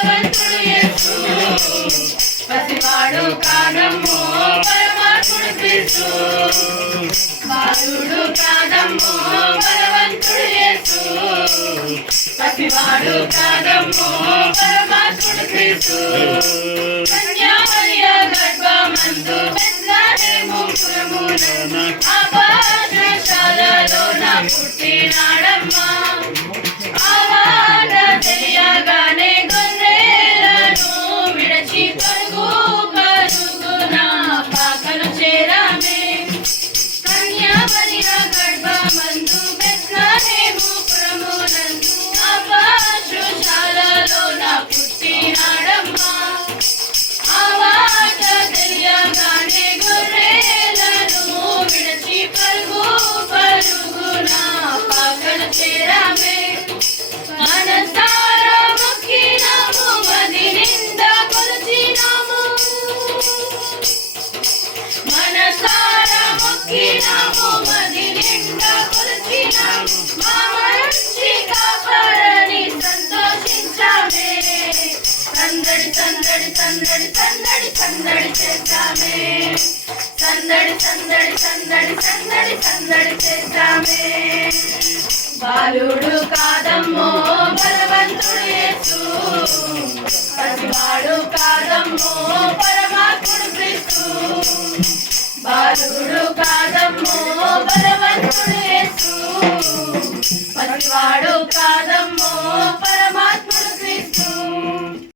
బలవంతుడు యేసు పసివాడు కాదమ్మో పరమాత్ముడు క్రీస్తు బాలుడు కాదమ్మో బలవంతుడు యేసు పసివాడు కాదమ్మో పరమాత్ముడు క్రీస్తు కన్యా మరియ గర్భమందు బెత్లెహేము పురమున ఆకాశశాలలోన పుట్టినాడమ్మా తెలియగానే గొర్రెలను విడచి పరుగు పరుగున పాకలు చేరామే కన్యా మరియ గర్భమందు బెత్లెహేము పురమునందు ఆకాశశాలలోన పుట్టినాడమ్మా తెలియగానే గొర్రెలను విడచి పరుగు పరుగున పాకలు చేరామే మనసారా మొక్కినాము మది నిండా కొలిచినాము మనసారా మొక్కినాము మది నిండా కొలిచినాము మా మంచి కాపాడని సంతోషించామే సందడి సందడి సందడి సందడి సందడి చేద్దామే సందడి సందడి సందడి సందడి సందడి చేద్దామే బాలుడు కాదమ్మో బలవంతుడు యేసు పసివాడు కాదమ్మో పరమాత్ముడు క్రీస్తు బాలుడు కాదమ్మో బలవంతుడు యేసు పసివాడు కాదమ్మో